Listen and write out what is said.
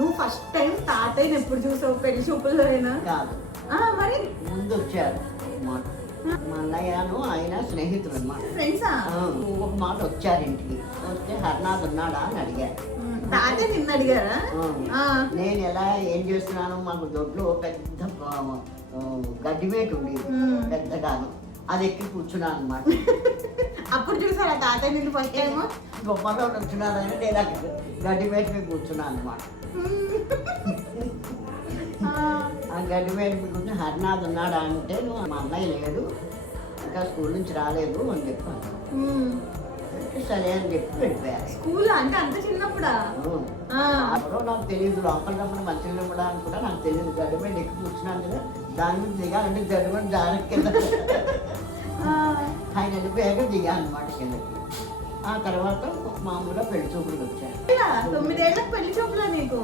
నువ్వు first time తాతయ్యని ఎప్పుడు చూసావు? పెళ్లి చూపుల్లోనేనా? కాదు, మరి ముందు వచ్చారు మాట. మా అన్నయ్యను ఆయన స్నేహితులు అన్నమాట. ఫ్రెండ్సా? ఒక మాట వచ్చారు ఇంటికి. వస్తే హర్నాథ్ ఉన్నాడా అని అడిగారు. తాతయ్య నిన్ను అడిగారా? నేను ఎలా ఏం చేస్తున్నాను, మాకు దొడ్లో పెద్ద గడ్డిమేట ఉండేది పెద్దగాను, అది ఎక్కి కూర్చున్నాను అనమాట. అప్పుడు చూసారా తాతయ్య నిన్ను ఫస్ట్ టైం? గొప్పలో వచ్చినారని నేను అక్కడ గడ్డిమేట మీద కూర్చున్నాను అనమాట. ఆ గడ్డిమేట మీద కూర్చొని హర్నాథ్ ఉన్నాడా అంటే, నువ్వు మా అన్నయ్య లేడు, ఇంకా స్కూల్ నుంచి రాలేదు అని చెప్పాను. సరే అని చెప్పి వెళ్ళిపోయారు. స్కూల్ అంటే అంత చిన్నప్పుడా? అప్పుడు నాకు తెలియదు, లోపలప్పుడు మంచిగా కూడా అని కూడా నాకు తెలియదు. గడ్డిమేట ఎక్కి కూర్చున్నాను కదా, దాని మీద దిగాలంటే గడ్డిమేట దానికి కింద ఆయన వెళ్ళిపోయాక దిగాను అనమాట కిందకి. ఆ తర్వాత మామూలుగా పెళ్లి చూపులు వచ్చాయి. 9 ఏళ్ళకి పెళ్లి చూపులా నీకు?